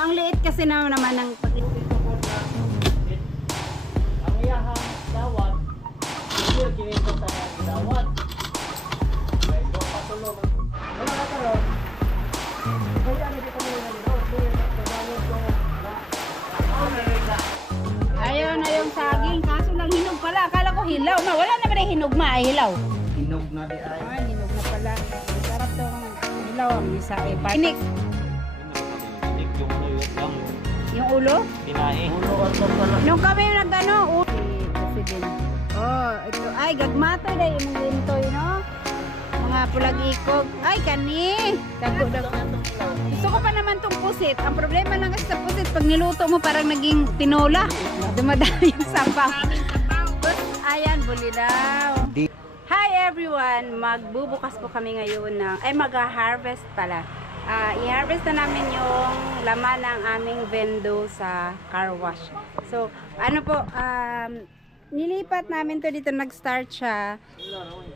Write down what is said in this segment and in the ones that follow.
ang liit kasi naman ng pag Ang iyahang dawat, hindi kinito sa dawat. May doon patulog. Wala ka karon. Kaya ano dito mo yung road, doon sa dawat ko na. ayaw na yung saging, kaso lang hinog pala. Akala ko hilaw. Wala naman yung hinog ay hilaw. Hinog na di ay. Ay, hinog na pala. Sarap tong hilaw ang isa eh. Panik. Yung ulo? Kinain. Ulo at pala. Nung kami nagano, president. Oh, ito ay gagmatoy dai imong gintoy no. Mga pulag-ikog. Ay kani. Dago. Gusto ko pa naman tong pusit. Ang problema lang kasi sa pusit pag niluto mo parang naging tinola. Dumadami yung sabaw. Ayan, bulilaw. Hi everyone. Magbubukas po kami ngayon ng mag-harvest pala. I-harvest na namin yung laman ng aming vendo sa car wash. So, ano po, nilipat namin to dito, nag-start siya.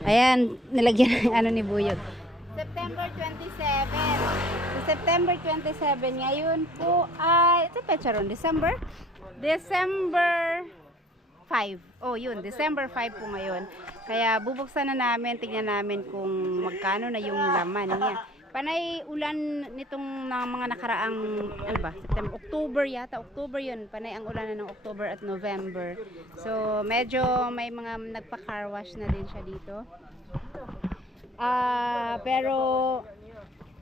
Ayan, nilagyan ng ano ni Buyog. September 27. So, September 27 ngayon po ay, ito pecha ron, December? December 5. Oh, yun, December 5 po ngayon. Kaya bubuksan na namin, tignan namin kung magkano na yung laman niya. Panay ulan nitong mga nakaraang ano ba, September, October yun. Panay ang ulan na ng October at November. So medyo may mga nagpa-car wash na din siya dito. Pero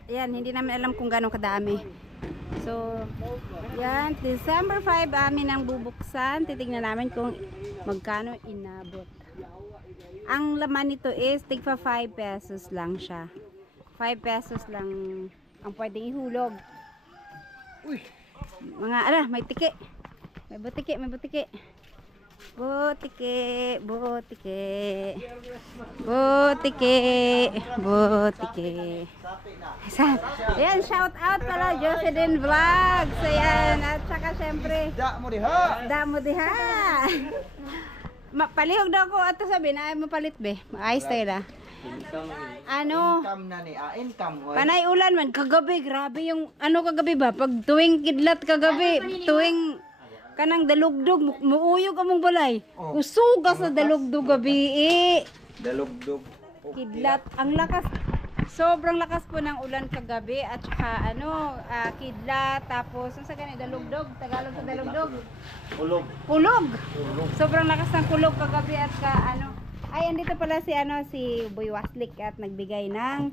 yan, hindi namin alam kung gaano kadami. So yan, December 5 amin ang bubuksan. Titingnan namin kung magkano inabot. Ang laman nito is tigpa 5 pesos lang siya. 5 pesos lang ang pwedeng ihulog. Uy. Mga may tiki. May butiki. Butiki. Ayan, shout out pala Jocelyn Vlogs. Ayan, at saka syempre Da mo diha. Palihog daw ko ato sabi na ay mapalit be. Ayos tayo na. Ano? Income na ni. Income. Panay ulan man kagabi, grabe yung ano kagabi ba? Pag tuwing kidlat kagabi, tuwing kanang dalugdog, muuyog among balay. Usog ka sa dalugdog gabi. Dalugdog. Kidlat, ang lakas. Sobrang lakas po ng ulan kagabi at saka kidlat, tapos sa kanila dalugdog, Tagalog sa dalugdog. Kulog. Sobrang lakas ng kulog kagabi at ay, andito pala si Boy Waslik at nagbigay ng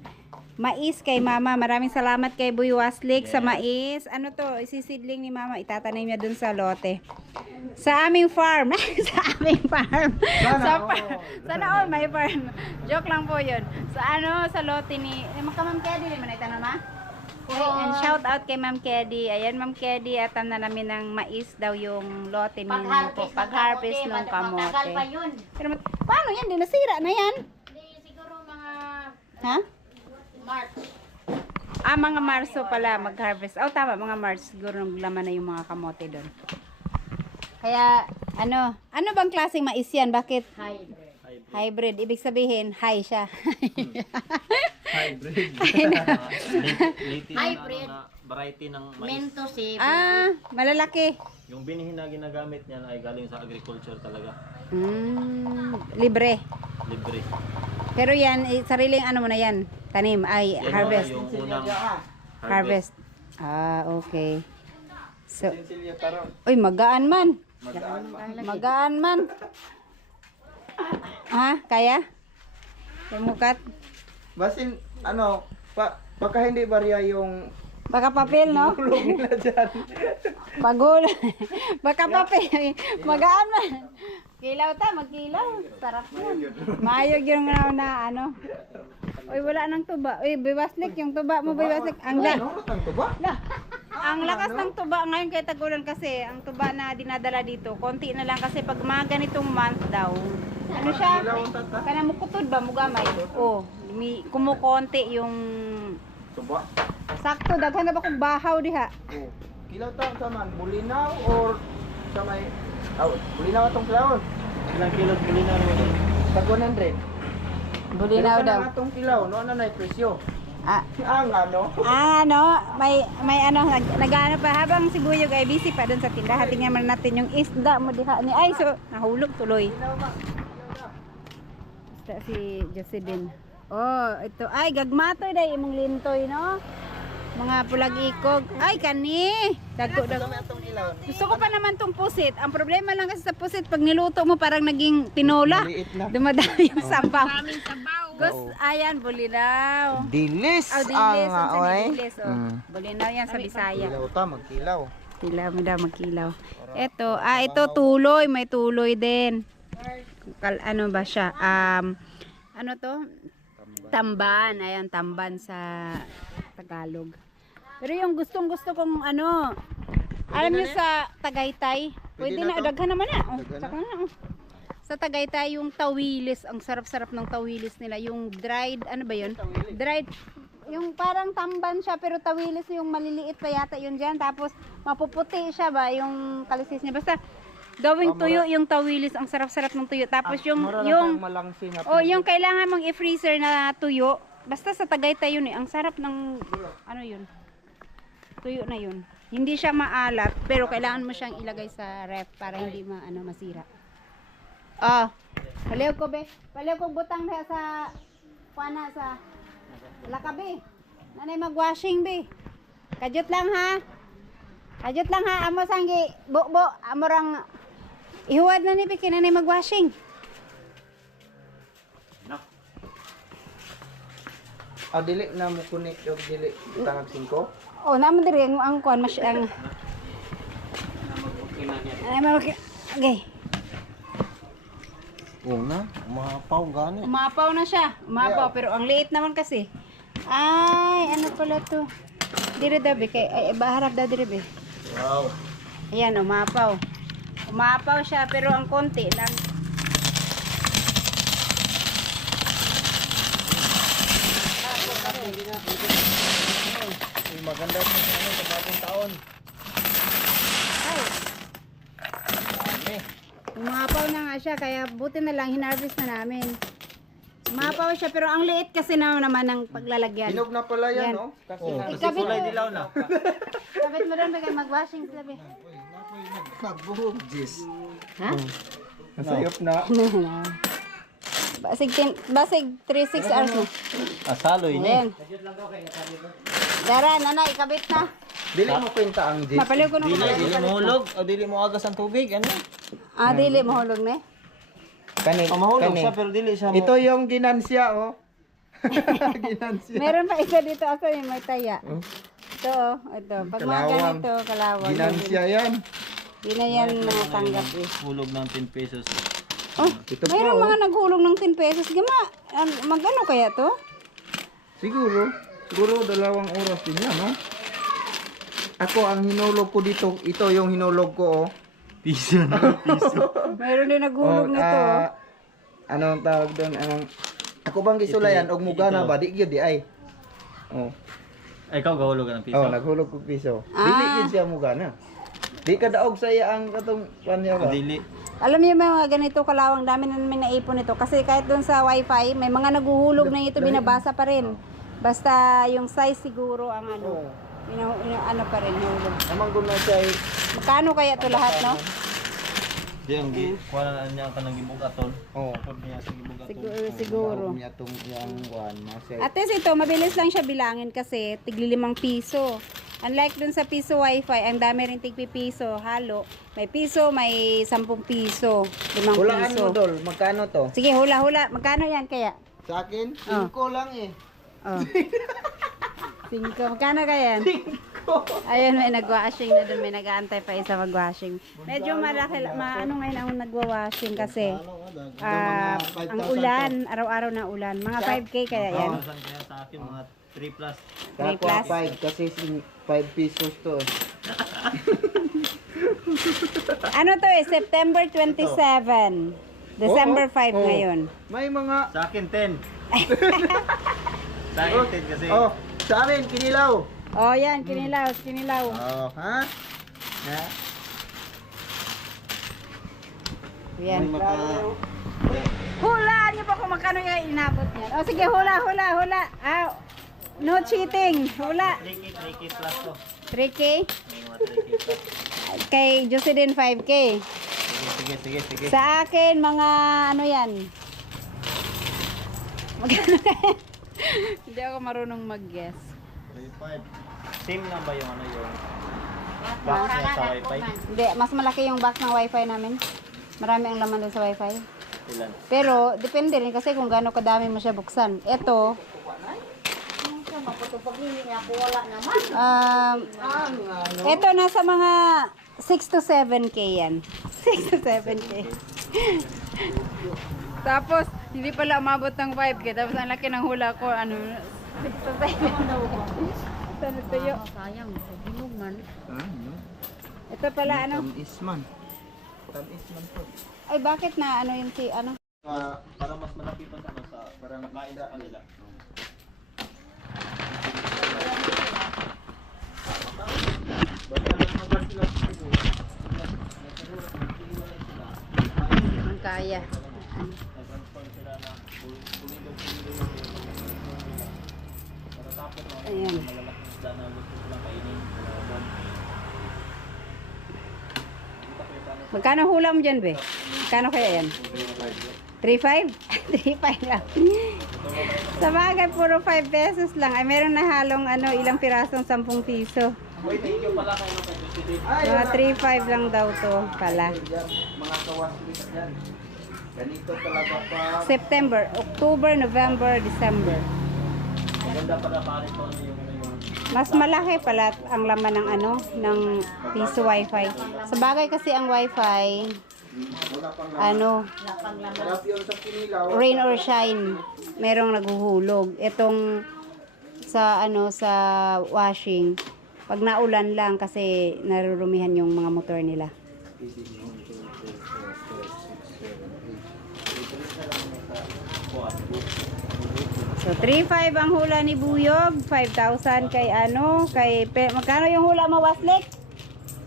mais kay Mama. Maraming salamat kay Boy Waslik sa mais. Ano to? Isisidling ni Mama. Itatanim niya dun sa lote. Sa aming farm. Sa aming farm. Sana all may farm. Joke lang po yun. Sa lote ni Ma'am Kedi. Di man itanong ma? Okay, and shout out kay Ma'am Kedi. Ayan, Ma'am Kedi, atam na namin ng mais daw yung lote ni pag-harvest ng kamote. Pero paano yan? Di nasira na yan? Siguro mga March. Mga Marso pala mag-harvest. Tama, mga March. Siguro laman na yung mga kamote doon. Kaya, ano bang klaseng mais yan? Bakit? Hybrid. Ibig sabihin, high siya. Hybrid. Hybrid. Variety ng mais. Mentosib. Malalaki. Yung binihin na ginagamit niyan ay galing sa agriculture talaga. Libre. Libre. Pero yan, sariling ano mo na yan? Tanim, ay Yan harvest. Yung unang Harvest. Okay. So, Sinsilya taron. uy, magaan man. Magaan man. Magaan man. Kaya? Tumukat? Basin, baka hindi barya yung Baka papel, no? tulog nila dyan. Pagul. Baka papel. Magaan man. Kilaw magkilaw. Sarap yan. Mayog yung ano. Uy, wala nang tuba. Uy, Biwaslik, yung tuba mo, Biwaslik. Ang lakas ng tuba ngayon kay tagulan kasi ang tuba na dinadala dito, konti na lang kasi pag mga ganitong month daw, ano siya? Kana mukutod ba, mugamay? Kumukonti yung Tuba. sakto, daghan na ba kung bahaw diha? Kilaw ta sa man, bulinaw or sa may bulinaw atong kilaw. Ilang kilo bulinaw mo? Tag 100. Bulinaw daw. Atong kilaw, no na nay presyo. Ang ano? May ano, nag-ano pa habang si Buyog ay busy pa doon sa tindahan. Tingnan man natin yung isda mo diha ni. Ay, so nahulog tuloy. Isda si Jocelyn. Oh, ito ay gagmatoy dai imong lintoy, no? Mga pulag ikog. Ay, kani. Dagko. Gusto ko pa naman tong pusit. Ang problema lang kasi sa pusit, pag niluto mo parang naging tinola. Dumadami yung sabaw. Gusto, ayan, bulinaw. Dilis. Oh, dilis. ang Ang oy. dilis. Oh. Bulinaw yan sa Bisaya. Kilaw ta, magkilaw. Kilaw mo daw, magkilaw. Ito tuloy. May tuloy din. Ano ba siya? Ano to? Tamban. Ayan, tamban sa Tagalog. Pero yung gustong-gusto kong ano, alam niyo sa Tagaytay, pwede na, daghan naman na. Oh, saka na. Oh. Sa Tagaytay, yung tawilis, ang sarap-sarap ng tawilis nila. Yung dried, ano ba yun? Dried, yung parang tamban siya, pero tawilis yung maliliit pa yata yun dyan. Tapos, mapuputi siya ba, yung kalisis niya. Basta, gawing tuyo yung tawilis, ang sarap-sarap ng tuyo. Tapos, yung yung kailangan mong i-freezer na tuyo, basta sa Tagaytay yun eh. Ang sarap ng, ano yun, tuyo na yun. Hindi siya maalat, pero kailangan mo siyang ilagay sa ref para hindi masira. Oh, paliw ko be. Paliw ko butang na sa pana sa lakabi. Nanay mag-washing be. Kajut lang ha. Kajut lang ha. Amo sanggi bo amorang ihuwad na ni be kinanay mag-washing. Dili na mo connect og dili tangag 5. Oh, namo diri ang kuan mas ang. Okay. Una, mapaw gani. Umapaw na siya. Umapaw, pero ang liit naman kasi. Ay, ano pala to? Dire daw be kay ay baharap daw dire be. Wow. Ayan, umapaw. Umapaw siya pero ang konti lang. Maganda sa ano sa bagong taon. Ay, Dami. umapaw na nga siya kaya buti na lang hinarvest na namin. Umapaw siya pero ang liit kasi naman ng paglalagyan. Hinog na pala yan, Yan. no? Kasi Ikabit mo. dilaw na. Kapit mo doon kay mag-washing sila be. Nagbuhog, Jis. Ha? Nasayop na. Basig 3-6 hours mo. Asaloy ni. Ayan. Dara, nanay, ikabit na. Dili mo kwenta ang Jis. Mapaliw ko na Dili mo hulog o dili mo agas ang tubig ano? dili mahulog na eh. Kani, Mahulog kani. siya pero dili siya Ito yung ginansya, oh. Ginansya. Meron pa isa dito asa yung may taya. Ito, ito. Pag mga Kalawang. ganito, kalawang. Ginansya yan. Di na yan natanggap eh. hulog ng 10 pesos. Oh, Ito mayroon po, mga naghulog ng 10 pesos. Gama, magano kaya to? Siguro 2 oras din yan, no? Ako, ang hinulog ko dito, ito yung hinulog ko, oh. Piso na piso. Mayroon din naghulog nito. Oh. Anong tawag doon? Ako bang gisulayan, og mugana ba? Di gyud di ay. Oh. Ay, ikaw gahulog ng piso. Oh, naghulog ko piso. Ah. Dili gyud siya mugana. Di ka daog sa iya ang katong kanya ba? Dili. Alam niyo may mga ganito kalawang dami na namin naipon nito. Kasi kahit doon sa wifi, may mga naguhulog na ito, binabasa pa rin. Basta yung size siguro ang ano. Ano pa rin, nahulog. Amang guna siya ay Magkano kaya to lahat, no? Di ang kuha na niya ka ng gibugaton. oh. Pud niya sa gibugaton. Siguro. Niya tong yang kuan na siya. At least ito, mabilis lang siya bilangin kasi tigli 5 piso. Unlike dun sa piso wifi, ang dami rin tigpi piso, halo. May piso, may 10 piso, 5 Hulaan piso. mo dol, magkano to? Sige, hula-hula. Magkano yan kaya? Sa akin, Oh. 5 lang eh. Oh. 5. Magkano kaya yan? Ayun, may nag-washing na doon. May nag-aantay pa isa mag-washing. Medyo malaki, ano ngayon ang nagwa-washing kasi ang ulan, araw-araw na ulan. Mga 5K kaya yan. Saan kaya sa akin mga 3 plus. Kapwa 3 5 kasi 5 pesos to. Ano to eh, September 27. December 5 Oo. ngayon. May mga Sa akin 10. Sa akin 10 kasi. oh, sa amin kinilaw. Oh, yan, kinilaw, kinilaw. Oh, ha? Ha? Yan. May maka Hulaan niyo pa kung magkano yung inabot niyan. O sige, hula. No cheating. Hula. 3K plus to. 3K. May mga 3K plus. Kay Jocelyn 5K. Sige. Sa akin, mga ano yan. Magkano kaya? Hindi ako marunong mag-guess. 3.5. Same na ba yung ano yung box niya sa wifi? Hindi, mas malaki yung box ng wifi namin. Marami ang laman dun sa wifi. Ilan? Pero, depende rin kasi kung gaano kadami mo siya buksan. Ito, ito nasa mga 6 to 7K yan. 6 to 7K. Tapos, hindi pala umabot ng 5K. Tapos, ang laki ng hula ko, 6 to 7K. Sana tuyo. Sayang, bilog man. Ito pala, Tamis man po. Ay, bakit na, yun si, Para mas malaki pa sa parang kain sa kanila. ang kaya. Ayan. Magkano hula mo dyan, be? Magkano kaya yan? 3.5? 3.5 lang. Sa bagay, puro 5 pesos lang. Ay, meron na halong ilang pirasong 10 piso. Wait, thank you pala kayo kay President. Mga 3.5 lang daw to pala. Mga kawaslis yan. Ganito talaga pa. September, October, November, December. Maganda pala pare ko ano yung Mas malaki pala ang laman ng ng piso wifi. Sa bagay kasi ang wifi, Sarap yun sa kinilaw. rain or shine, merong naguhulog. Itong sa sa washing, pag naulan lang kasi narurumihan yung mga motor nila. So 3.5 ang hula ni Buyog, 5,000 kay magkano yung hula mo, Waslik?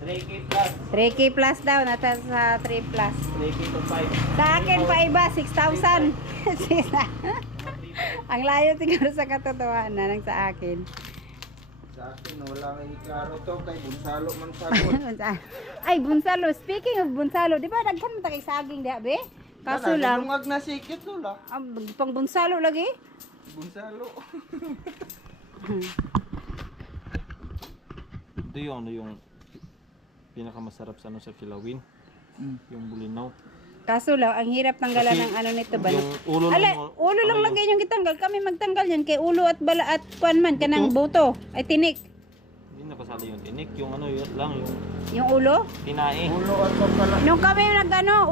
3K plus. 3K plus daw, nasa sa 3 plus. 3K to 5. Sa akin pa iba, 6,000. Ang layo siguro sa katotohanan ng sa akin. Sa akin, wala kang klaro to. Kay Bunsalo man sagot. Ay, bunsalo. Speaking of bunsalo, di ba nagkan mo kay saging diha, be? Kaso lang, Lumag na sikit lola. pang bunsalo lagi. Bunsalo. Ito yung pinakamasarap sa sa kilawin. Yung bulinaw. Kaso lang, ang hirap tanggalan Kasi ng nito ba? yung ulo lang Ala, yung- ulo lang ano lagay yung gitanggal. Kami magtanggal yan kay ulo at bala at kuan man kanang buto. Ay tinik. Hindi nakasali yung tinik. Yung yun lang yung Yung ulo. tinae. Ulo at pagkala. Nung kami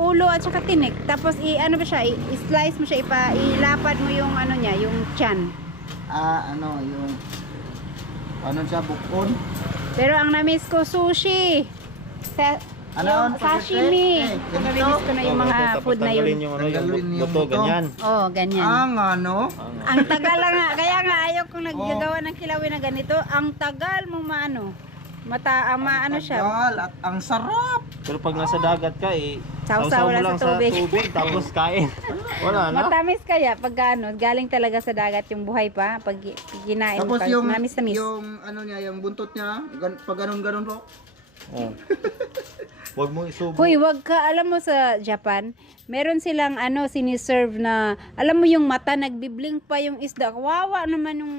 ulo at saka tinik. Tapos ba siya, i-slice mo siya, ilapad mo yung niya, yung tiyan. Yung siya, bukon. Pero ang na-miss ko sushi. Yung sashimi. Na-miss ko na yung mga Tapos food na tanggalin yun. yung Tanggalin yung yung buto, buto. ganyan. Oh, ganyan. Ang tagal lang nga. Kaya nga ayaw kong naggagawa ng kilawin na ganito. Ang tagal mo siya. Tagal at ang sarap. Pero pag nasa dagat ka Sausaw mo lang lang sa tubig. tapos kain. Wala na. Matamis kaya pag galing talaga sa dagat yung buhay pa. Pag ginain mo, Tapos yung manamis-tamis. yung buntot niya, pag ganun ro. Oh. Huwag mo isubo. Hoy, wag ka, alam mo sa Japan, meron silang siniserve na, alam mo yung mata, nagbiblink pa yung isda. Kawawa naman yung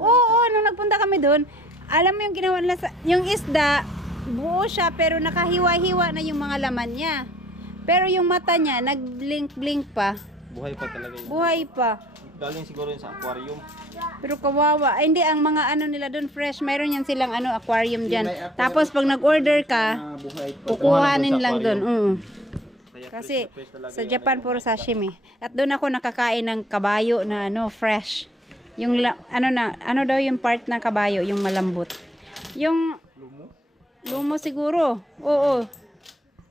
Oo, nung nagpunta kami doon, alam mo yung ginawa nila yung isda, buo siya pero nakahiwa-hiwa na yung mga laman niya. Pero yung mata niya, nagblink-blink pa. Buhay pa talaga yun. Buhay pa. Galing siguro yun sa aquarium. Pero kawawa. Ay, hindi, ang mga nila doon fresh. Mayroon yan silang aquarium dyan. Tapos pag nag-order ka, kukuhanin lang doon. Kaya Kasi fresh na fresh talaga sa yung Japan puro sashimi. At doon ako nakakain ng kabayo na fresh. Yung daw yung part ng kabayo, yung malambot. Yung lumo siguro. Oo.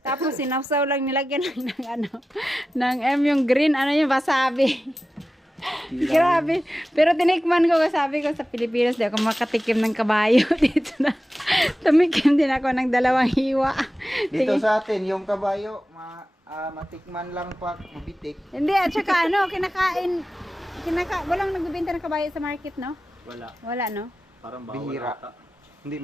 Tapos sinawsaw lang nilagyan ng yung green, yung wasabi. Grabe. Pero tinikman ko, sabi ko sa Pilipinas, di ako makatikim ng kabayo. Dito na. Tumikim din ako ng 2 hiwa. Dito sa atin, yung kabayo, matikman lang pag mabitik. Hindi, at saka kinakain, walang nagbibenta ng kabayo sa market, no? Wala. Wala, no? Parang bawal Bihira. ata. Hindi,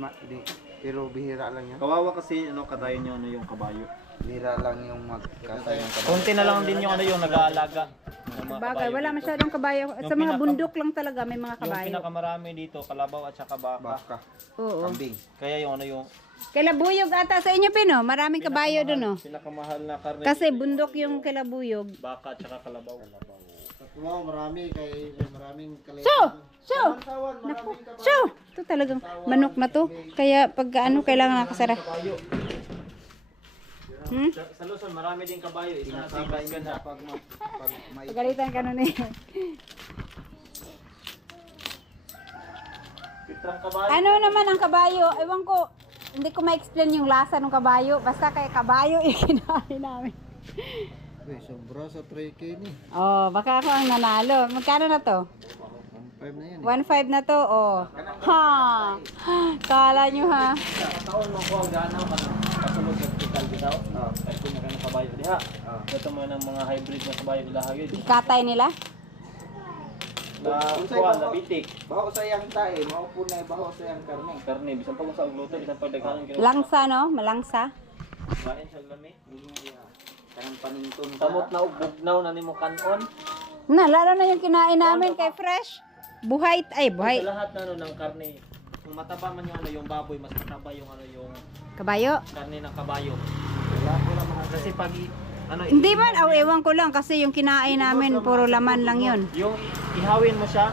pero bihira lang yan. Kawawa kasi katayo niyo yung kabayo. Bihira lang yung magkatay ng kabayo. Konti na lang din yung yung nag-aalaga. ng mga Bagay, kabayo wala dito. masyadong kabayo. Sa Yung mga pinaka- bundok lang talaga may mga Yung kabayo. pinakamarami dito, kalabaw at saka baka. Baka, Oo. kambing. Kaya yung Kilabuyog ata sa inyo, Pino. Maraming kabayo doon, oh. pinakamahal na karne. Kasi bundok yung kilabuyog. Baka at saka kalabaw. Wow, marami kay maraming kalay. So! Naku, so! Ito talagang manok na to. Kaya pag ano, kailangan nakasara. Sa Luzon, marami din kabayo. Isa na sigas ka na. Pag may Pagalitan ka nun eh. Pitrang kabayo. Ano naman ang kabayo? Ewan ko, hindi ko ma-explain yung lasa ng kabayo. Basta kay kabayo, ikinain namin. Uy, sobra sa 3K ni. Oh, baka ako ang nanalo. Magkano na to? 1.5 na yan. 1.5 na to, oh. Ha! Kala nyo ha? Taon mo ko ang ganaw ka na. Kasulog sa hospital bitaw. Ay kung ka ng kabayo diha. Ito mo ng mga hybrid na kabayo ilahagid. Ikatay nila? Na kuan na bitik. baho sa yang tae, maupo na baho sa yang karne. Karne bisan pa mo sa gluto, bisan pa daghanon kini. Langsa, no? Malangsa. Kain sa lami. Kanang panington Samot na ug bugnaw na nimo kanon. Na, lalo na yung kinain namin kay Fresh. Buhay, ay buhay. Sa lahat na ng karne. Kung mataba man yung baboy, mas mataba yung yung Kabayo. karne ng kabayo. Kasi pag Hindi man, ewan ko lang kasi yung kinain namin puro laman lang yun. yung ihawin mo siya,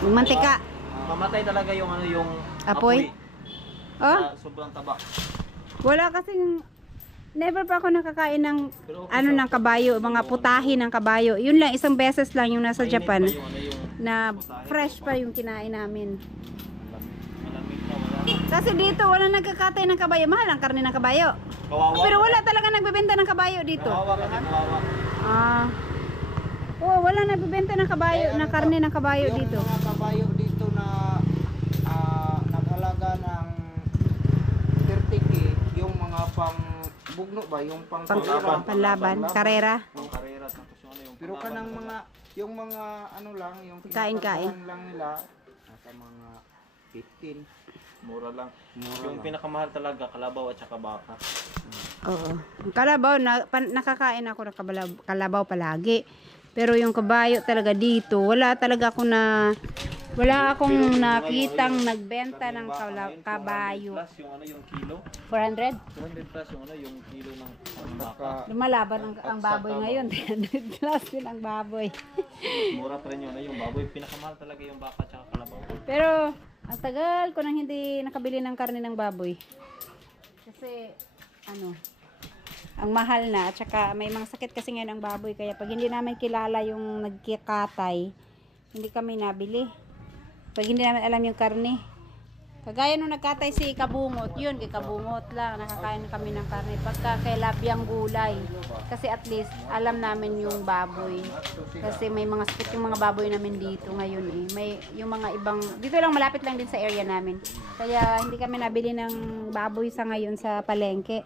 Yung mantika. mamatay talaga yung yung Apoy? Oh, sa sobrang taba. wala kasing never pa ako nakakain ng Pero ano ng kabayo, mga putahe ng kabayo. Yun lang, isang beses lang yung nasa mainit Japan pa yung yung na fresh pa yung kinain namin. malamig na wala. Kasi dito wala nagkakatay ng kabayo. Mahal ang karne ng kabayo. Kawawa. Pero wala talaga nagbebenta ng kabayo dito. Kawawa kasi kawawa. Ah. Oh, wala nagbebenta ng kabayo, ng karne ng kabayo Yung dito. mga kabayo dito na naghalaga ng 30K, yung mga pang bugno ba, yung pang Panlaban, karera. Ang karera tapos yung Pero kanang mga yung mga ano lang, yung Kain-kain. pinapagawan lang nila nasa mga 15. mura lang. Mura Yung lang. pinakamahal talaga kalabaw at saka baka. Oo. Yung kalabaw, nakakain ako ng kalabaw palagi. Pero yung kabayo talaga dito, wala akong nakitang nagbenta ng kabayo. Plus yung yung kilo. 400? 200 plus yung kilo ng baka. Lumalaban ang baboy ngayon. 300 plus din ang baboy. Mura pa rin yung baboy. Pinakamahal talaga yung baka at saka kalabaw. Pero, ang tagal ko nang hindi nakabili ng karne ng baboy. Kasi, ang mahal na. At saka, may mga sakit kasi ngayon ang baboy. Kaya pag hindi namin kilala yung nagkikatay, hindi kami nabili. Pag hindi namin alam yung karne. Kagaya nung nagkatay si Kabungot, yun, kay Kabungot lang, nakakain kami ng karne. Pagka kay Labyang Gulay, kasi at least, alam namin yung baboy. Kasi may mga sakit yung mga baboy namin dito ngayon eh. May yung mga ibang, dito lang, malapit lang din sa area namin. Kaya hindi kami nabili ng baboy sa ngayon sa palengke.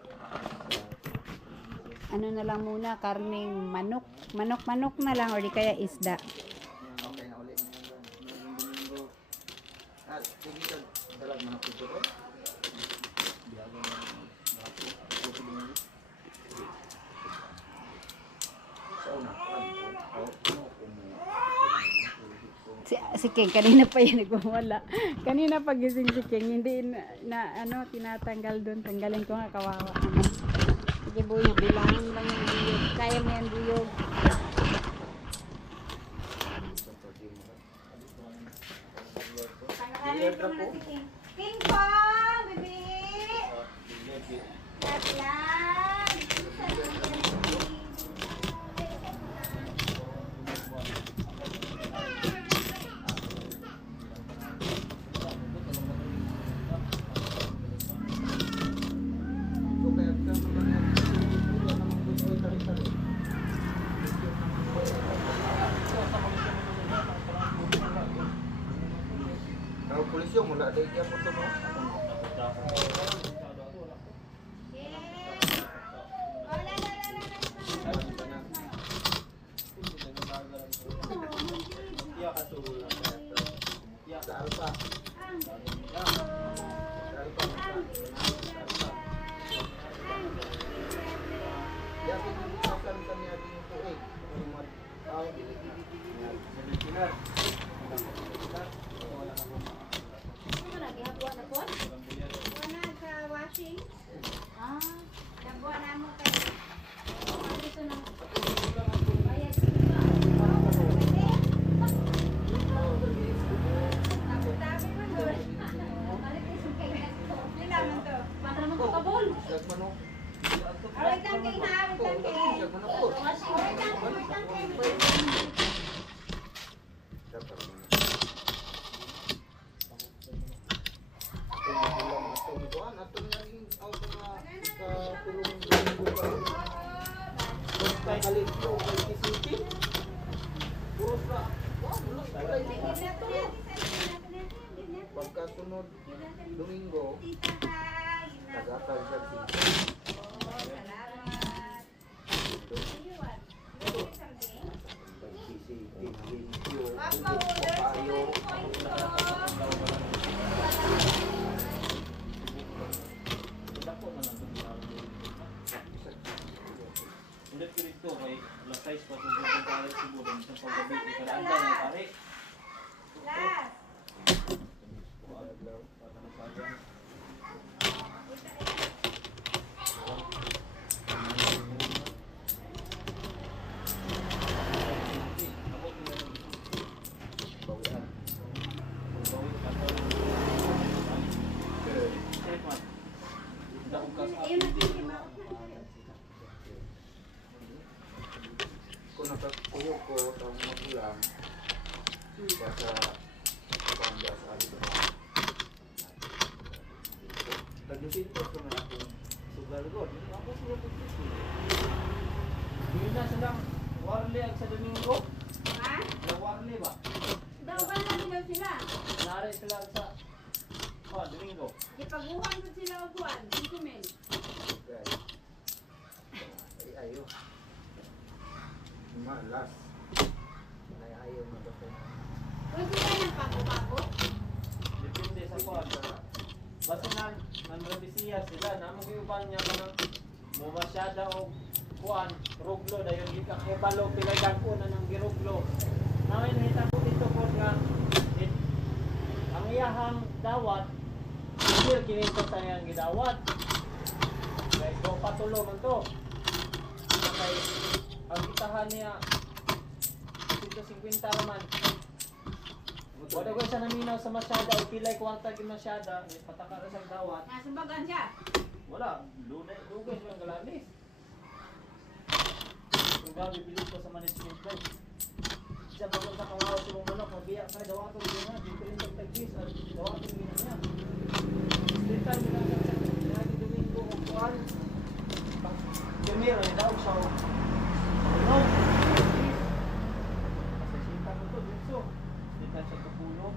Ano na lang muna, karning manok. Manok na lang, or di kaya isda. Okay na ulit. Sige, dalag manok ito. Si King, kanina pa yan nagwawala. Kanina pagising si King, hindi tinatanggal doon. Tanggalin ko nga, kawawa naman. Sige buyog, bilangin lang yung buyog. Kaya mo yan buyog. Tanggalin ko na si King. King Pong, baby! Tatlan! Kalau polis yung mula dari dia motor mo. Iya ka full. Slag manok. Awit lang kay ha, awit lang kay. Slag manok po. Awit lang kay. Dapat manok. Ito na lang ato ni Kuan, ato na rin auto na katulong ko pa rin. Kay Kalipyo, kay Kisiti. Puros na. Wow, bulas na. Pagkasunod Domingo, tagatag sa Hindi ko rito kay alas 6 pa sa buong pare siguro sa paggabi ikalaan daw ng pare. kung nakakuyo ko ang magulang sa panda sa alito. Naglusin ko ito na akong sugar gold. Ako siya po ito. Yun na silang warli ang sa Domingo. Ha? Na warli ba? Daw ba na daw sila? Nari sila sa Domingo. Ipaguhan ko sila og kuan, 5 mil. Ay ayo. Malas. Ay ayo na ba ito? Kung sila ng pago-pago, Depende sa kuwan. Basta nan Rabisiya sila na magiuban niya ka ng mumasyada o kuwan, ruglo dayon gika kebalo pilay dagko na ng giruglo. Naway nahita ko dito po nga ang iyahang dawat sir kininto sa iyang gidawat. Kaya ito patulo man to. Kay ang itahan niya 150 naman. Wala ko isa naminaw sa masyada o pilay kwarta gi masyada, may pataka ra sa dawat. nasumbagan siya. Wala, lugay siya ang galabis. Kung gabi bilis ko sa management ko. Siya pagod sa kawawa si mong manok, mabiyak ka, dawa ko rin nga, dito rin tagtagis, at dawa ko rin niya. Split time nila sa lagi Domingo o kuwan. Primero, daw siya o ano? Masasita ko to, dito. Split time siya kapulo.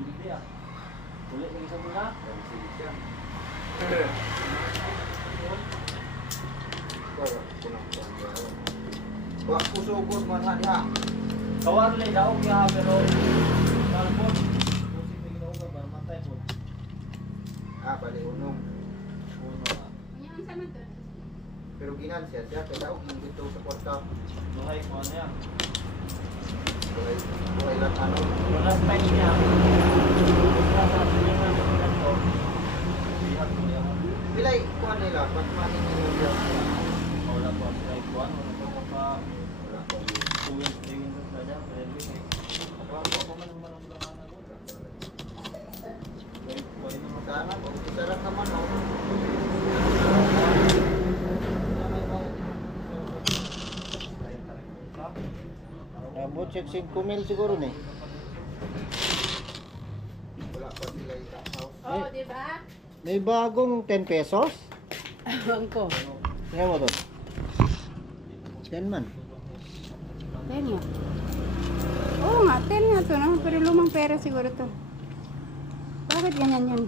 Hindi ah. Ulit ng isang muna. Kasi siya. Wak kusugod man ha diha. Kawarli daw niya pero kalbon. Musik na ginawa ba matay po. Ah, bali unong. Uno na. Unya unsa man to? Pero ginan siya kaya daw dito sa kwarta. Buhay ko niya. Buhay lang ano. Yung last time niya. Sa silingan ng ganito. Bihag ko niya. Bilay kuan nila, mas maning nila. Wala po sa ikuan. Wala po pa Wala ko. tuwing na dyan. Pero wala po man ang manong lang ako. Wala naman. Sana kung isarap naman oh. Abot siya 5 mil siguro ni. Wala pa sila house. Oh, di ba? May bagong 10 pesos. Bangko. Tingnan mo to. 10 man. 10 nga. Oo nga, 10 nga to. No? Pero lumang pera siguro to. Bakit ganyan yun?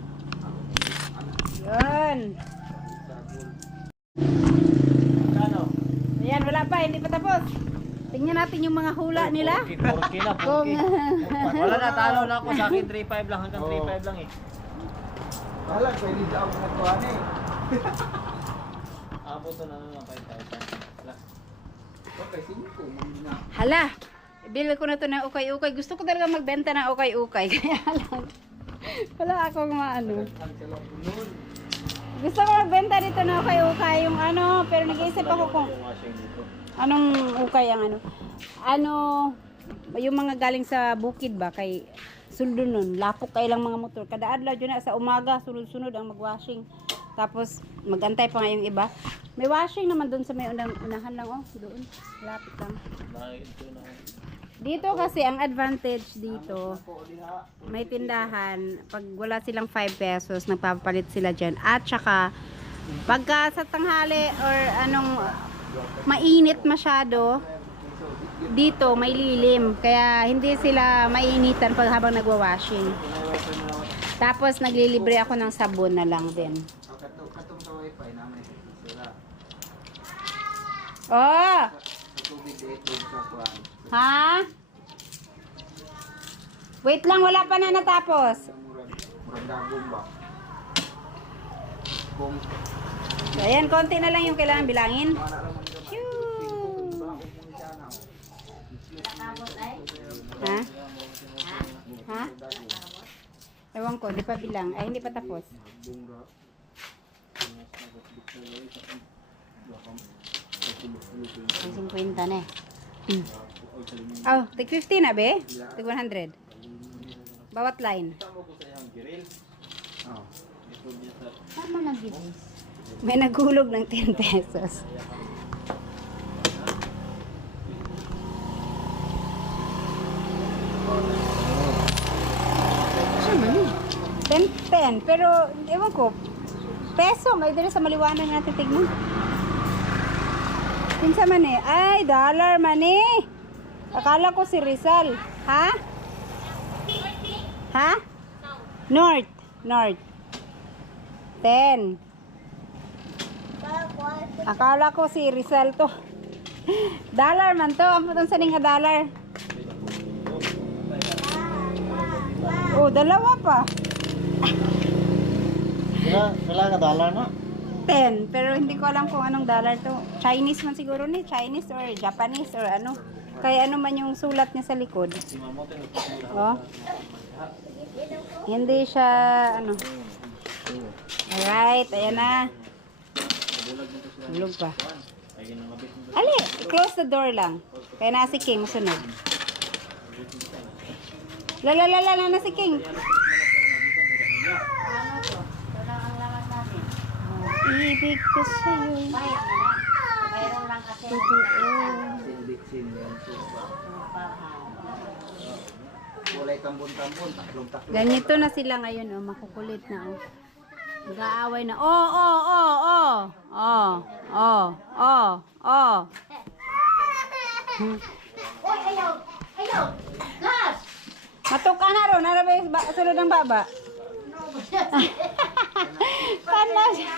Yun. Kano? Ayan, wala pa. Hindi pa tapos. Tingnan natin yung mga hula nila. 40 na, Kung 40. Wala na, talo na ako sa akin. 3.5 lang, hanggang 3.5 lang eh. Wala, pwede daw na kuan eh. Abot to na lang 5,000. Last. Okay, 5 muna. hala. Bili ko na to ng ukay-ukay. Gusto ko talaga magbenta ng ukay-ukay. Kaya lang. Wala akong maano. Ang sila punol. Gusto ko magbenta dito ng ukay-ukay. Yung ano, pero nag-iisip ako kung Yung washing dito. anong ukay ang ano. Ano, yung mga galing sa bukid ba? Kay suldo nun, lapok kay lang mga motor. Kada adlaw dyan na sa umaga, sunod-sunod ang mag-washing. Tapos magantay pa nga yung iba. May washing naman doon sa may unahan lang, oh, doon. Lapit lang. Dito kasi ang advantage dito, may tindahan, pag wala silang 5 pesos, nagpapalit sila dyan. At saka, pagka sa tanghali or anong mainit masyado, dito may lilim. Kaya hindi sila mainitan pag habang nagwa-washing. Tapos naglilibre ako ng sabon na lang din. Katong sa wifi namin sila. Oh! Tubig dito sa kuan. Ha? Wait lang, wala pa na natapos. Murag dagong ba? Kung So, ayan, konti na lang yung kailangan bilangin. mana naman dito. Ha? Ha? Ewan ko, di pa bilang. Ay, hindi pa tapos. Ay, 50 na eh. Oh, tig 50 na be? Tig 100. Bawat line. Oh. Tama lang gilis. May naghulog ng 10 pesos. Siya man eh. 10. Pero, ewan ko, peso. May dali sa maliwanag natin tignan. Pinsa man eh. Ay, dollar man eh. Akala ko si Rizal. Ha? Ha? North. 10. Akala ko si Rizal to. Dollar man to. Ang putong saning nga dollar. Oh, dalawa pa. Wala ka dollar na? 10. Pero hindi ko alam kung anong dollar to. Chinese man siguro ni. Chinese or Japanese or ano. Kaya ano man yung sulat niya sa likod. Oh. Hindi siya ano. Alright, ayan na. Tulog pa. Ali, close the door lang. Kaya na si King sunod. Lalalala na si King. Ibig ko sa'yo. Sin yan so. Walay tambon-tambon, taklong-taklong. Ganito na sila ngayon, oh, makukulit na, oh. Nag-aaway na. Oh. Matuka na ron, ano ba yung sunod ng baba? Paano siya?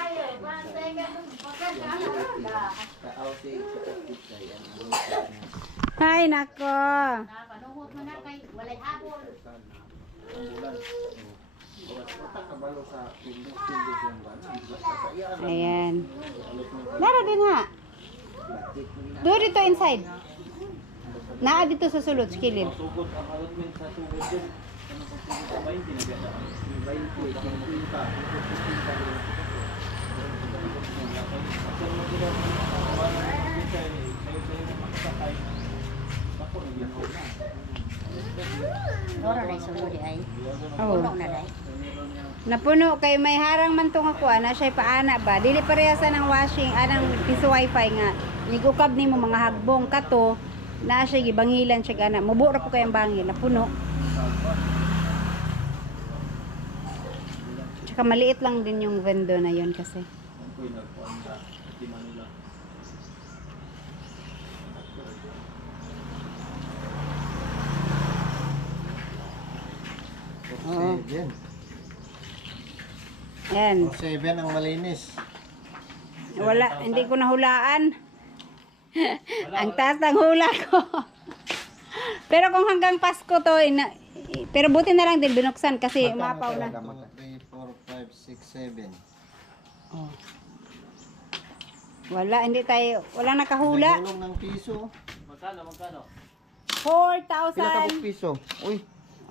Ay, nako. Ayan. Nara din ha. Doon dito inside. Naa dito sa sulod, sa kilid. Sugod ang allotment sa sugod dun. Ano kung sugod sa 20 na ganda. Oh. Napuno kay may harang man tong ako ana siya paana ba dili parehasa ng washing anang piso wifi nga igukab nimo mga hagbong kato na siya gibangilan siya gana mubura po kay ang bangil napuno. Tsaka maliit lang din yung window na yon kasi. Oh. Yan. 7 ang malinis. Wala, hindi ko nahulaan. Ang taas ng hula ko. Pero kung hanggang Pasko to, pero buti na lang din binuksan kasi umapaw na. 3, 4, 5, 6, 7. Oh. Wala, hindi tayo, wala nakahula. Nagulong ng piso. Magkano? Pila ka 4,000. piso? Uy,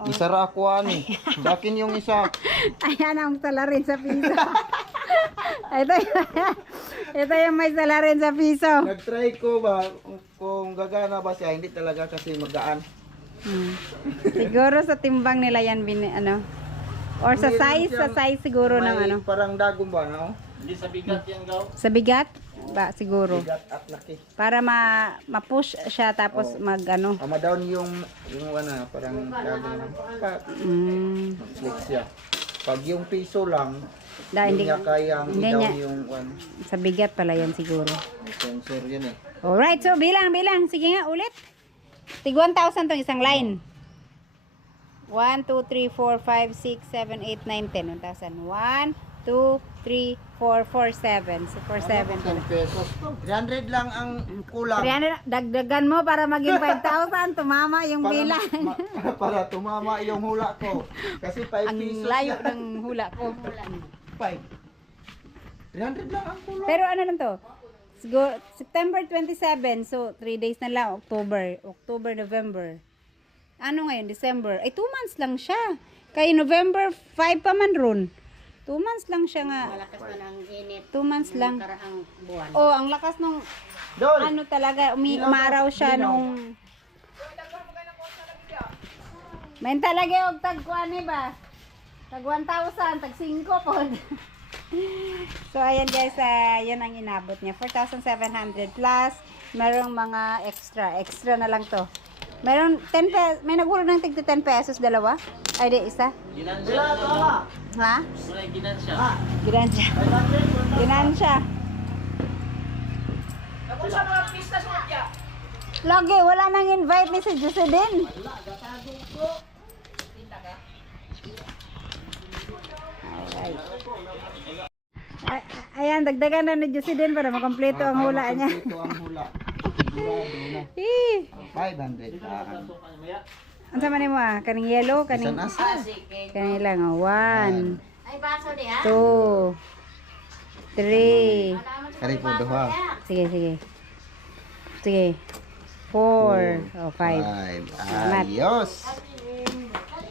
isara ako ani. Dakin yung isa. Ayan ang salarin sa piso. ito yung may salarin sa piso. Nag-try ko ba kung gagana ba siya, hindi talaga kasi magaan. Siguro sa timbang nila yan ano. Or sa Meron size siguro ng may ano. parang dagong ba, no? Hindi sa bigat yan, gaw. Sa bigat ba siguro. Bigat at laki. Para ma-push siya tapos Oh. mag-ano. Down yung ano, parang dagong ng slick siya. Pag yung piso lang, hindi niya kayang hindi i-down niya- yung Sa bigat pala yan siguro. sensor yan eh. Alright, so bilang. Sige nga, ulit. Tig 1,000 tong isang line. 1, 2, 3, 4, 5, 6, 7, 8, 9, 10. 1,000. 1, 2, 3, 4, 4, 7. So, 4, 7. 10 pesos. 300 lang ang kulang. 300, dagdagan mo para maging 5,000. Tumama yung bilang. Para tumama yung hula ko. Kasi 5 Ang pesos layo yan. ng hula ko. 5. 300 lang ang kulang. Pero ano lang to? Siguro, September 27. So, 3 days na lang. October, November. Ano ngayon? December. Ay, 2 months lang siya. Kay November 5 pa man ron. 2 months lang siya nga. Malakas na ng init. 2 months lang. Karaang buwan. Oh, ang lakas nung Dol! ano talaga, umaraw siya nung Main talaga yung tag kuan ba? Tag 1,000, tag 5 po. So ayan guys, yun ang inabot niya. 4,700 plus merong mga extra na lang to. Meron 10 pesos, may naghulog ng tig 10 pesos dalawa. Ay di isa. Ginansya na to. Ha? Wala ginansya. Ginansya. Ginansya. Lagi, wala nang invite ni si Jocelyn. Alright. Ayan, dagdagan na ni Jocelyn para makompleto ang hula niya. Ito ang hula. Eh, 500 lang. ang sama ni mo kaning yellow, kaning Isan asa? kaning lang 1, Ay, baso di ha? 2, 3. Kari po duha. Sige. Sige. 4, 5. 5. Salamat. Ayos.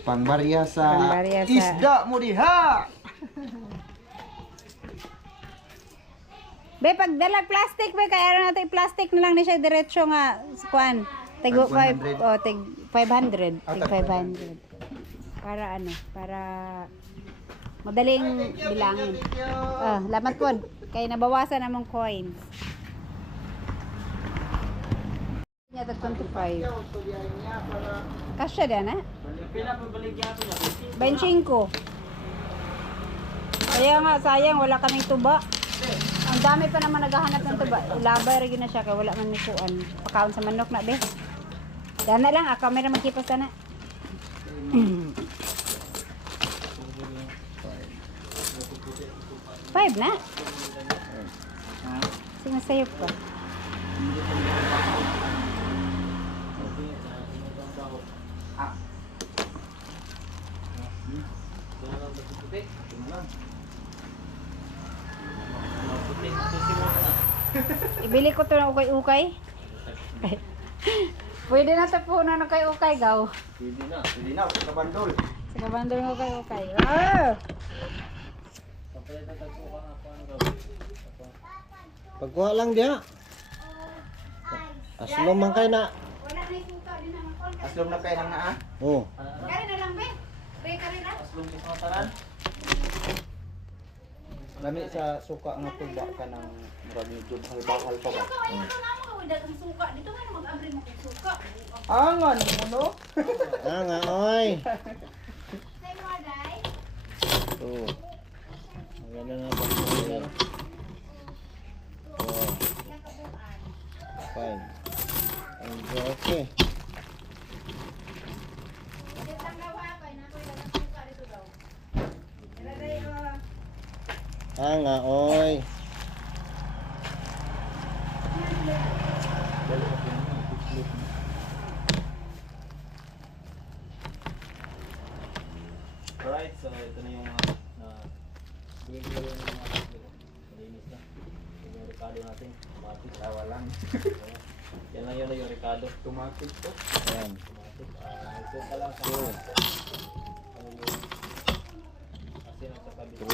Pangbarya sa Pangbarya sa- isda mo diha. Be, pag dala plastic, be, kaya natin plastic na lang ni siya diretso nga, kuan. Tig Tag 5, 100. oh, tig 500. Ah, Tig tag 500. Para ano, para madaling bilangin. Lamat po. Kaya nabawasan namang coins. Niya tag 25. Kasya din, ha? Pila pa balik yato na. 25. Kaya nga, sayang, wala kaming tuba. Ang dami pa naman naghahanap ng tuba. Labay rin na siya, kaya wala man mikuan. Pakaon sa manok na, be. Dana lang, camera magkipas na. 5 na. Sige, sayop pa. Ibili ko to ng ukay-ukay. Pwede na ito po na ukay-ukay, gaw. Pwede na. Hindi na, sa kabandol. Sa kabandol ng ukay-ukay. Ah! Kapalitan tagpuka nga po ang gaw. Pagkuha lang diha. Aslom man kay na. Wala na yung suka din naman. Aslom na kay nang naa. Oh. Kari na lang, be. Be, kari na. Aslong sa mga tanan. Lami sa suka nga tuba ka ng murag medyo bahal-bahal pa ba. Ay, ito na mo kawin dagang suka. Dito nga na mag-abri mo kong suka. Angan mo no? Ah nga oy. Say mo, day. Oh. Ang ganda na ba ito? Oh. 5. Okay. Dito lang daw ha. Kaya na ko dagang suka dito daw. Tara, day, oh. Ah nga oy. Alright, so ito na yung mga bigyan ko yung mga malinis na. Yung Ricardo natin. Automatic. Tawa lang. Yan lang yun yung Ricardo. Automatic to. Ayan. Automatic. Ito ka lang sa ano yung kasi nasa kabila.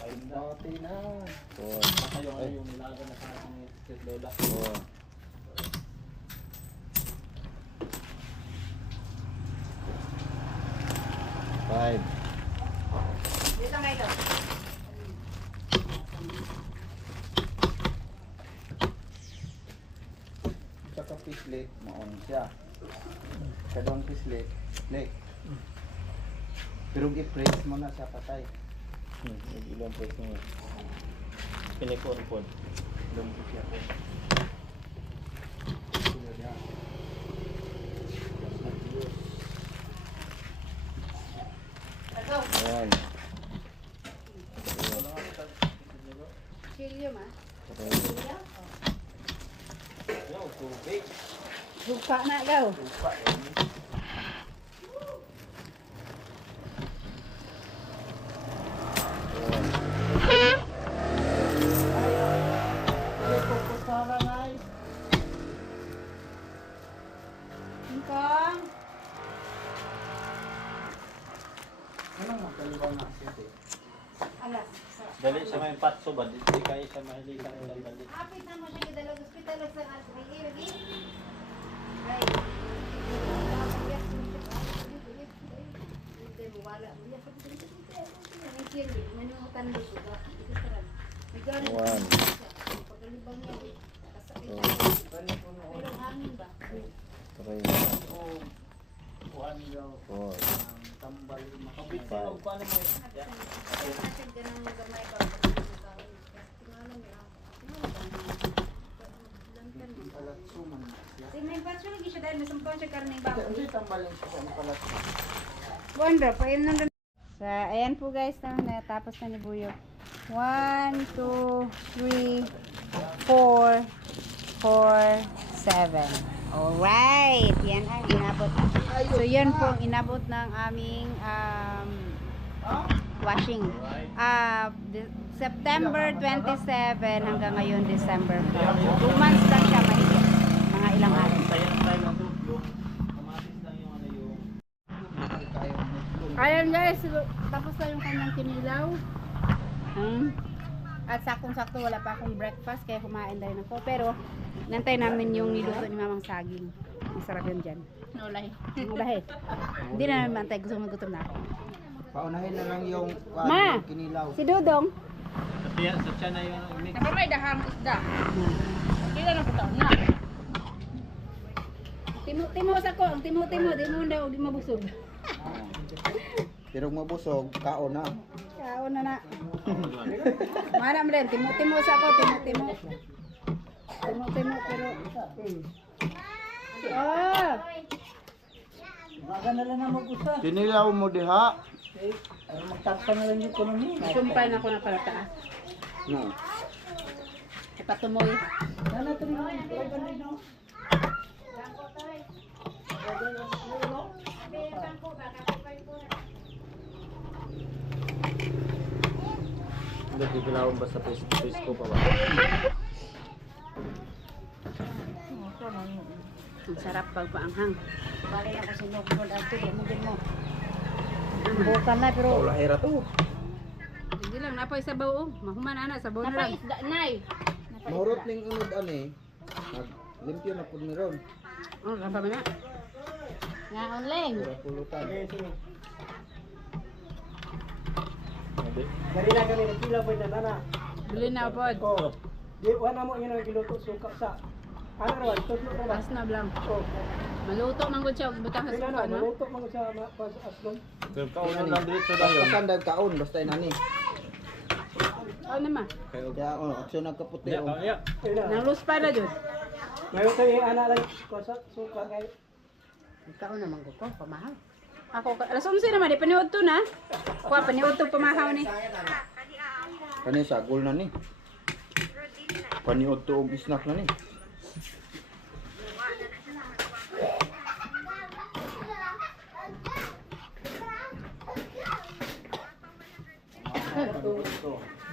Ayun na. Dati na. 4. Baka yung ano yung nilaga na sa ating Tit Lola. 4. 5. Dito nga ito. Saka pislit, maon siya. Kadang pislit, play. Pero i-press mo na siya patay. Ilang press mo. Pinikon-kon. Doon po siya po. Ayan. Chilyo ma. Ayan, tubig. Buka na daw. Ingkong. Anong magkalibaw na siya? Alas. Dali siya may patso ba? Di kaya siya mahilikan ng dali. Apit na mo siya kadalag hospital sa asri. Ay. One. Pero hangin ba? 3, Kuhan daw. 4, Tambal. Kapit ka, paano mo? Palatsuman na siya. Tingnan pa siya lagi siya dahil masampang siya karning bako. Hindi tambalin siya sa palatsuman. Wonder, paim nang sa ayan po guys, natapos na ni Buyok. 1, 2, 3, 4, 7. Alright, yan ang inabot. So yun po ang inabot ng aming washing. September 27 hanggang ngayon December 4. 2 months lang siya mahigit. Mga ilang araw. Saya na tayo ng duplo. Kamatis lang yung ano yung... Ayan guys, tapos na yung kanyang kinilaw. At sakong-sakto wala pa akong breakfast kaya kumain dahil ako. Pero nantay namin yung niluto ni Mamang Saging. Masarap yun dyan. Nolay. Mulahe. Hindi na naman mantay, gusto magutom na ako. Paunahin na lang yung Ma! yung kinilaw. Si Dudong. Sa tiyan na yung mix. Nakamay dahang isda. Kila na putaw na. Timo sa ko, ang timo, di mo daw, di mabusog. Pero mabusog, kaon na. Kao na na. Mana mo rin, timo sa ko, timo. Timo, pero... Oh! Kinilaw mo diha. Sumpay na ako na para taas. No. Ipatumoy. Hindi kikilawang basta pesko pa ba? Ang sarap pagpaanghang. Bali na ko sinugod at ito, mungkin mo. Bukan na pero... Lahira to. Hindi lang, napoy sa bao. Mahuman na, sa bao na lang. Isda nay. Mahurot ning unod ani. Limpyo na pud ni ron. Oh, rampa mo na. Nga, onleng. Pura pulutan. Dari na kami nagkila po na nana. Bili na pod. Oh. Di wala mo yun ang giluto suka sa. Ano raw, tutlo na ba? Pas na blang. Oh. Maluto man gud siya, butang sa Sila suka na, no. maluto mo sa aslon. Pero kaunan lang dito tayo. Pasandag kaon basta inani. Oh naman. Kaya aksyon nagkaputi. Ya, ya. Ayun na. Nang lus pa na jud. Ngayon tayo yung anak lang ko sa suka kay. Ikaw naman ko ko pamahal. Ako alas 11 naman di paniud to na. Kuha paniud to pamahaw ni. Kani sagol na ni. Paniod to og snack na ni.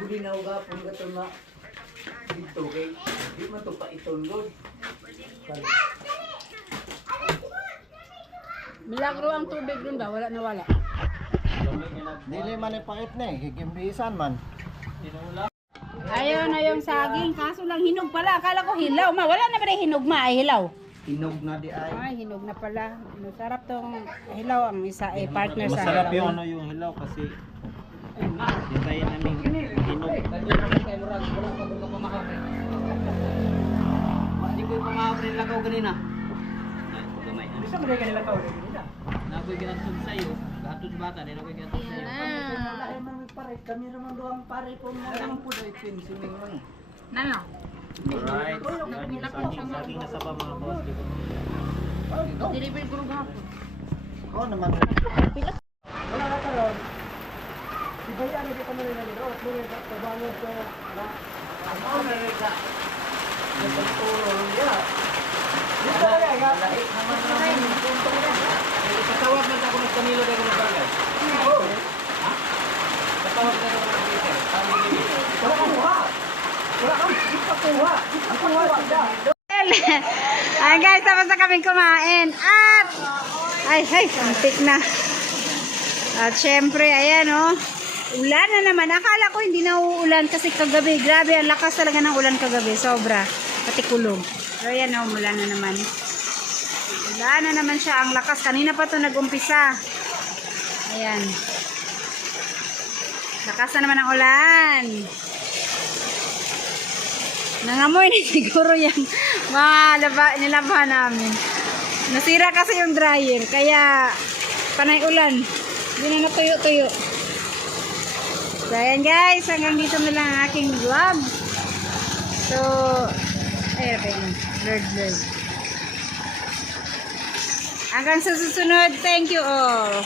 Budi na uga pun gato na dito kay di man to pa itondod. Milagro ang tubig dun ba? Wala na wala. Dili man ipait ni, higimbisan man. Ayaw na yung saging, kaso lang hinog pala. Akala ko hilaw. Ma, wala na ba na hinog ma? Ay, hilaw. Hinog na di ay. Ay, hinog na pala. Masarap tong hilaw ang isa ay partner sa Masarap hilaw. yung ano yung hilaw kasi hintayin namin hinog. Kay Murag, wala pa doon ka pamakabre. Hindi ko yung pamakabre lagaw ganina. Gamay. Bisa mo kayo kanila tawag nila. Nakoy ginatod sa iyo. Gatod bata, din ako'y ginatod sa iyo. Ay man pare, kami naman doang pare ko na lang po dai fencing man. Nano? Alright. Saging na sa pa mga boss. Delivery ko rin hapon. Oh naman. Wala na karon. Si Bay ano dito mo nila dito. Muna sa tabangon ko na Ano na rin ka? Nagtuturo niya. dito na ya. Lahi naman naman punto na. Katawag man ako ng Camilo dahil ng bagay. Ha? Katawag na ako ng Peter. Wala kang kuha. Wala kang kuha. Kuha sila. Ay guys, tapos na kaming kumain. At, ay, antik na. At syempre, ayan oh. Ulan na naman. Akala ko hindi na uulan kasi kagabi. Grabe, ang lakas talaga ng ulan kagabi. Sobra. Pati kulog. Pero ayan oh, ulan na naman. Ulan na naman siya. Ang lakas. Kanina pa to nag-umpisa. Ayan. Lakas na naman ang ulan. Nangamoy na siguro yung mga nilabahan namin. Nasira kasi yung dryer. Kaya panay ulan. Hindi na natuyo-tuyo. So ayan guys. Hanggang dito na lang ang aking vlog. So, ayun. Blurred. Hanggang sa susunod. Thank you all.